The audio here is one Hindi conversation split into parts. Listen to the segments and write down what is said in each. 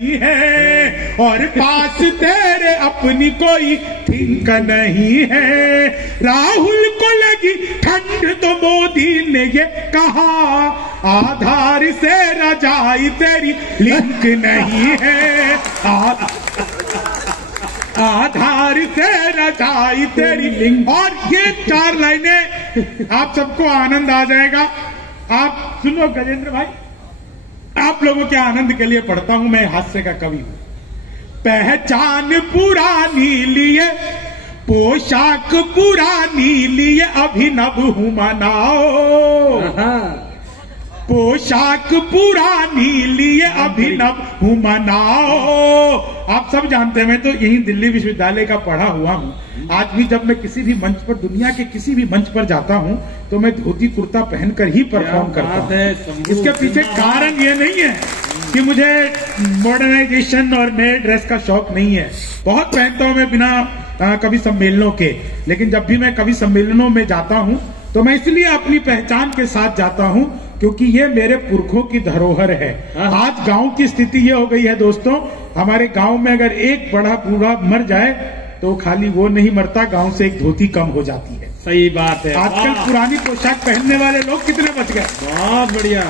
है और पास तेरे अपनी कोई थिंक नहीं है। राहुल को लगी ठंड तो मोदी ने ये कहा, आधार से रजाई तेरी लिंक नहीं है। आधार से रजाई तेरी लिंक। और ये 4 लाइनें आप सबको आनंद आ जाएगा। आप सुनो गजेंद्र भाई, आप लोगों के आनंद के लिए पढ़ता हूं। मैं हास्य का कवि हूं। पहचान पुरानी लिए, पोशाक पुरानी लिए, अभिनव हूं मनाओ। पोशाक पुरानी लिए, अभिनव हूं मनाओ। आप सब जानते हैं मैं तो यही दिल्ली विश्वविद्यालय का पढ़ा हुआ हूं। आज भी जब मैं किसी भी मंच पर, दुनिया के किसी भी मंच पर जाता हूं तो मैं धोती कुर्ता पहनकर ही परफॉर्म करता हूं। इसके पीछे कारण ये नहीं है कि मुझे मॉडर्नाइजेशन और नए ड्रेस का शौक नहीं है। बहुत पहनता हूं मैं बिना कवि सम्मेलनों के, लेकिन जब भी मैं कवि सम्मेलनों में जाता हूं तो मैं इसलिए अपनी पहचान के साथ जाता हूं क्योंकि ये मेरे पुरखों की धरोहर है। आज गांव की स्थिति ये हो गई है दोस्तों, हमारे गांव में अगर एक बड़ा बूढ़ा मर जाए तो खाली वो नहीं मरता, गांव से एक धोती कम हो जाती है। सही बात है। आजकल पुरानी पोशाक पहनने वाले लोग कितने बच गए। बहुत बढ़िया।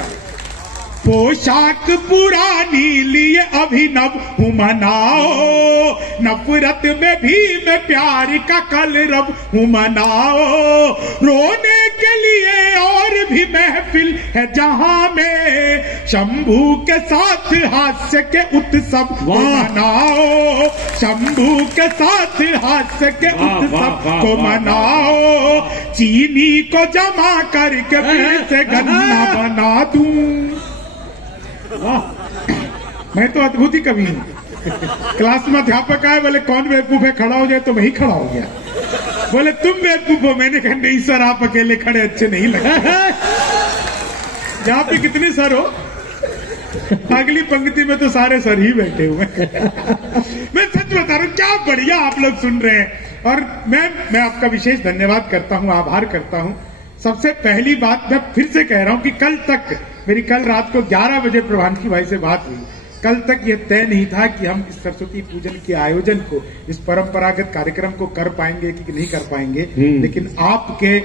पोशाक पुरानी लिए, अभिनव हूं मनाओ। नफरत में भी मैं प्यार का कलरव हूं मनाओ। रोने के लिए और भी महफिल है जहां में, शंभू के साथ हास्य के उत्सव मनाओ। शंभू के साथ हास्य के उत्सव को मनाओ। चीनी को जमा करके फिर से गन्ना बना दूं। मैं तो अद्भुत ही कवि हूं। क्लास में अध्यापक आए, बोले कौन बेवकूफ है, खड़ा हो जाए, तो वही खड़ा हो गया। बोले तुम बेवकूफ हो। मैंने कहा नहीं सर, आप अकेले खड़े अच्छे नहीं लगते। जहां पे कितने सर हो, अगली पंक्ति में तो सारे सर ही बैठे हुए। मैं सच बता रहा हूं, क्या बढ़िया आप लोग सुन रहे हैं। और मैं आपका विशेष धन्यवाद करता हूं, आभार करता हूं। सबसे पहली बात मैं फिर से कह रहा हूं कि मेरी कल रात को 11 बजे प्रभांशी भाई से बात हुई। कल तक यह तय नहीं था कि हम इस सरस्वती पूजन के आयोजन को, इस परंपरागत कार्यक्रम को कर पाएंगे कि नहीं कर पाएंगे, लेकिन आपके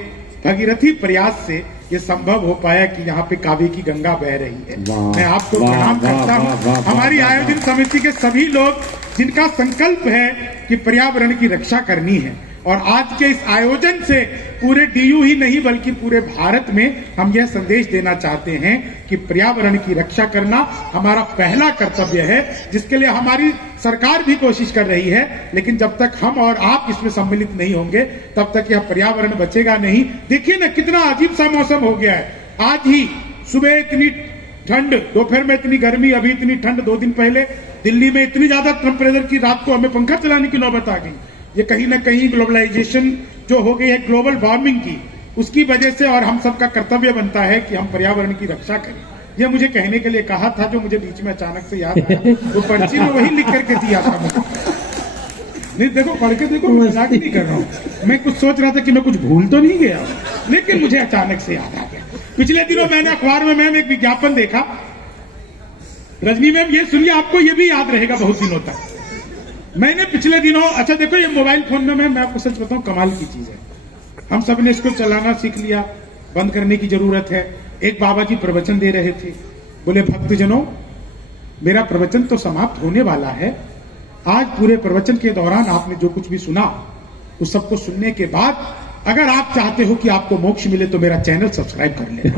भगीरथी प्रयास से ये संभव हो पाया कि यहाँ पे काव्य की गंगा बह रही है। मैं आपको प्रणाम करता हूँ। हमारी आयोजन समिति के सभी लोग जिनका संकल्प है कि पर्यावरण की रक्षा करनी है, और आज के इस आयोजन से पूरे डीयू ही नहीं बल्कि पूरे भारत में हम यह संदेश देना चाहते हैं कि पर्यावरण की रक्षा करना हमारा पहला कर्तव्य है, जिसके लिए हमारी सरकार भी कोशिश कर रही है। लेकिन जब तक हम और आप इसमें सम्मिलित नहीं होंगे तब तक यह पर्यावरण बचेगा नहीं। देखिए ना कितना अजीब सा मौसम हो गया है। आज ही सुबह इतनी ठंड, दोपहर में इतनी गर्मी, अभी इतनी ठंड। 2 दिन पहले दिल्ली में इतनी ज्यादा टेम्परेचर की रात को हमें पंखा चलाने की नौबत आ गई। ये कहीं ना कहीं ग्लोबलाइजेशन जो हो गई है, ग्लोबल वार्मिंग की, उसकी वजह से। और हम सबका कर्तव्य बनता है कि हम पर्यावरण की रक्षा करें। ये मुझे कहने के लिए कहा था, जो मुझे बीच में अचानक से याद आया। वो पर्ची में वही लिख करके दिया था मुझे। नहीं देखो, पढ़ के देखो, मजाक नहीं कर रहा हूँ। मैं कुछ सोच रहा था कि मैं कुछ भूल तो नहीं गया, लेकिन मुझे अचानक से याद आ गया। पिछले दिनों मैंने अखबार में मैम एक विज्ञापन देखा। रजनी मैम ये सुनिए, आपको ये भी याद रहेगा बहुत दिनों तक। मैंने पिछले दिनों, अच्छा देखो ये मोबाइल फोन में मैं आपको सच बताऊं, कमाल की चीज है। हम सब ने इसको चलाना सीख लिया, बंद करने की जरूरत है। एक बाबा जी प्रवचन दे रहे थे, बोले भक्तजनों मेरा प्रवचन तो समाप्त होने वाला है। आज पूरे प्रवचन के दौरान आपने जो कुछ भी सुना उस सबको सुनने के बाद अगर आप चाहते हो कि आपको मोक्ष मिले तो मेरा चैनल सब्सक्राइब कर लेना।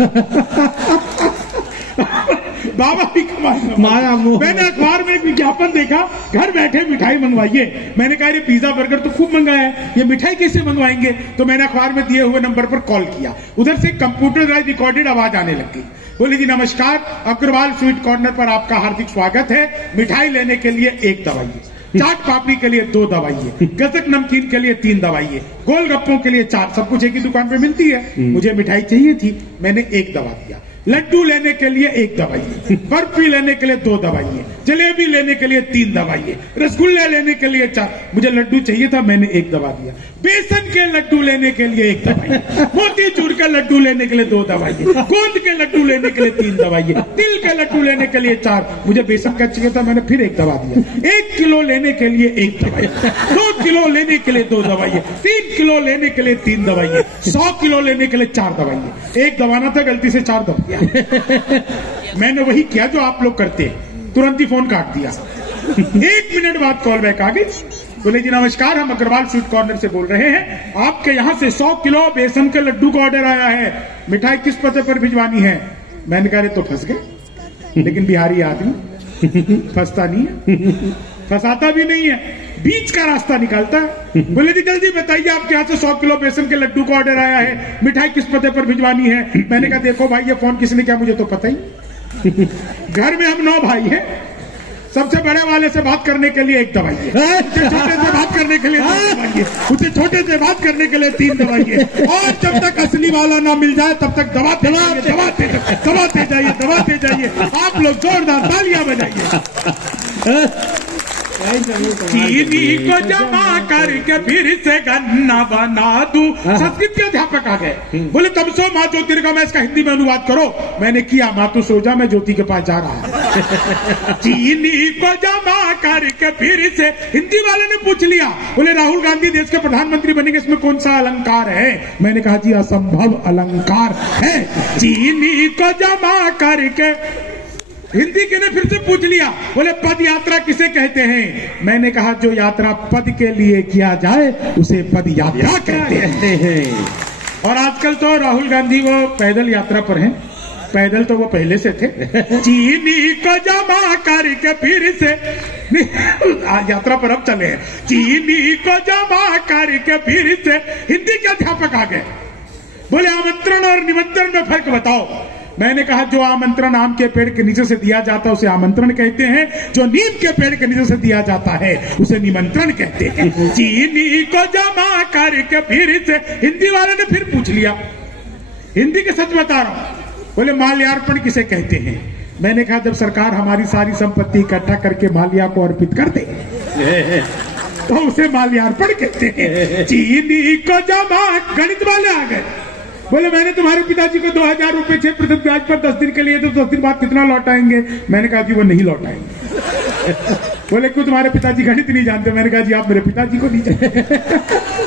बाबा भी कमाल। मैंने अखबार में एक विज्ञापन देखा, घर बैठे मिठाई मंगवाइए। मैंने कहा ये पिज्जा बर्गर तो खूब मंगाया है, ये मिठाई कैसे मंगवाएंगे। तो मैंने अखबार में दिए हुए नंबर पर कॉल किया। उधर से कंप्यूटराइज्ड रिकॉर्डेड आवाज आने लग गई। बोले जी नमस्कार, अग्रवाल स्वीट कॉर्नर पर आपका हार्दिक स्वागत है। मिठाई लेने के लिए 1 दवाइए, चाट पापड़ी के लिए 2 दवाइए, गजक नमकीन के लिए 3 दवाइए, गोलगप्पों के लिए 4। सब कुछ एक ही दुकान पे मिलती है। मुझे मिठाई चाहिए थी, मैंने 1 दवा दिया। लड्डू लेने के लिए 1 दवाई है, बर्फी लेने के लिए 2 दवाई है, जलेबी लेने के लिए 3 दवाई है, रसगुल्ले लेने के लिए 4। मुझे लड्डू चाहिए था, मैंने 1 दवा दिया। बेसन के लड्डू लेने के लिए 1 दवाई है, मोतीचूर के लड्डू लेने के लिए 2 दवाई है, गोंद के लड्डू लेने के लिए 3 दवाई है, तिल के लड्डू लेने के लिए 4। मुझे बेसन का चाहिए था, मैंने फिर 1 दवा दिया। 1 किलो लेने के लिए 1 दवाई, 2 किलो लेने के लिए 2 दवाई है, 3 किलो लेने के लिए 3 दवाई है, 100 किलो लेने के लिए 4 दवाई है। 1 दवाना था, गलती से 4 दवाई। मैंने वही किया जो आप लोग करते हैं, तुरंत ही फोन काट दिया। 1 मिनट बाद कॉल बैक आ गई। बोले जी नमस्कार, हम अग्रवाल स्वीट कॉर्नर से बोल रहे हैं, आपके यहाँ से 100 किलो बेसन के लड्डू का ऑर्डर आया है, मिठाई किस पते पर भिजवानी है? मैंने कहा तो फंस गए, लेकिन बिहारी आदमी फंसता नहीं है, फंसाता भी नहीं है, बीच का रास्ता निकालता है। बोले जी जल्दी बताइए, आपके यहाँ से 100 किलो बेसन के लड्डू का ऑर्डर आया है, मिठाई किस पते पर भिजवानी है? मैंने कहा देखो भाई, ये फोन किसने किया मुझे तो पता ही। घर में हम 9 भाई हैं, सबसे बड़े वाले से बात करने के लिए 1 दवाई है, उससे छोटे से बात करने के लिए 2 दवाई है, उससे छोटे से बात करने के लिए 3 दवाई है, और जब तक असली वाला ना मिल जाए तब तक दबाते जाइए। आप लोग जोरदार तालियां बजाइए। चीनी को जमा करके फिर से गन्ना बना दूं। संस्कृत के अध्यापक आ गए, बोले तब सो माँ ज्योतिर्गमय में इसका हिंदी में अनुवाद करो। मैंने किया, माँ तो सो जा, मैं ज्योति के पास जा रहा हूँ। चीनी को जमा करके फिर से, हिंदी वाले ने पूछ लिया, बोले राहुल गांधी देश के प्रधानमंत्री बनेंगे, इसमें कौन सा अलंकार है? मैंने कहा जी असंभव अलंकार है। चीनी को जमा करके, हिंदी के ने फिर से पूछ लिया, बोले पद यात्रा किसे कहते हैं? मैंने कहा जो यात्रा पद के लिए किया जाए उसे पद यात्रा कहते हैं। और आजकल तो राहुल गांधी वो पैदल यात्रा पर हैं, पैदल तो वो पहले से थे। चीनी को जमा करके फिर से यात्रा पर अब चले हैं। चीनी को जमा करके फिर से, हिंदी के अध्यापक आ गए, बोले आमंत्रण और निमंत्रण में फर्क बताओ। मैंने कहा जो आमंत्रण आम के पेड़ के नीचे से दिया जाता है उसे आमंत्रण कहते हैं, जो नीम के पेड़ के नीचे से दिया जाता है उसे निमंत्रण कहते हैं। चीनी को जमा करके फिर से, हिंदी वाले ने फिर पूछ लिया, हिंदी के सच बता रहा हूं, बोले माल्यार्पण किसे कहते हैं? मैंने कहा जब सरकार हमारी सारी संपत्ति इकट्ठा करके माल्या को अर्पित कर दे तो उसे माल्यार्पण कहते हैं। चीनी को जमा, गणित वाले आ गए, बोले मैंने तुम्हारे पिताजी को 2000 रुपए 6% ब्याज पर 10 दिन के लिए, तो 10 दिन बाद कितना लौटाएंगे? मैंने कहा जी वो नहीं लौटाएंगे। बोले क्यों, तुम्हारे पिताजी गणित नहीं जानते? मैंने कहा जी आप मेरे पिताजी को नहीं जानते।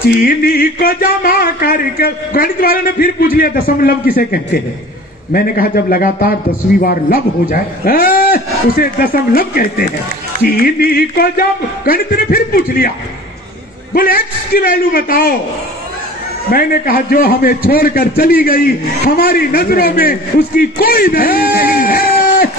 चीनी को जमा करके, गणित वाले ने फिर पूछ लिया दशमलव किसे कहते हैं? मैंने कहा जब लगातार 10वीं बार लब हो जाए उसे दशमलव कहते हैं। चीनी को जब, गणित ने फिर पूछ लिया, बोले एक्स की वैल्यू बताओ। मैंने कहा जो हमें छोड़कर चली गई, हमारी नजरों में उसकी कोई वैल्यू नहीं है।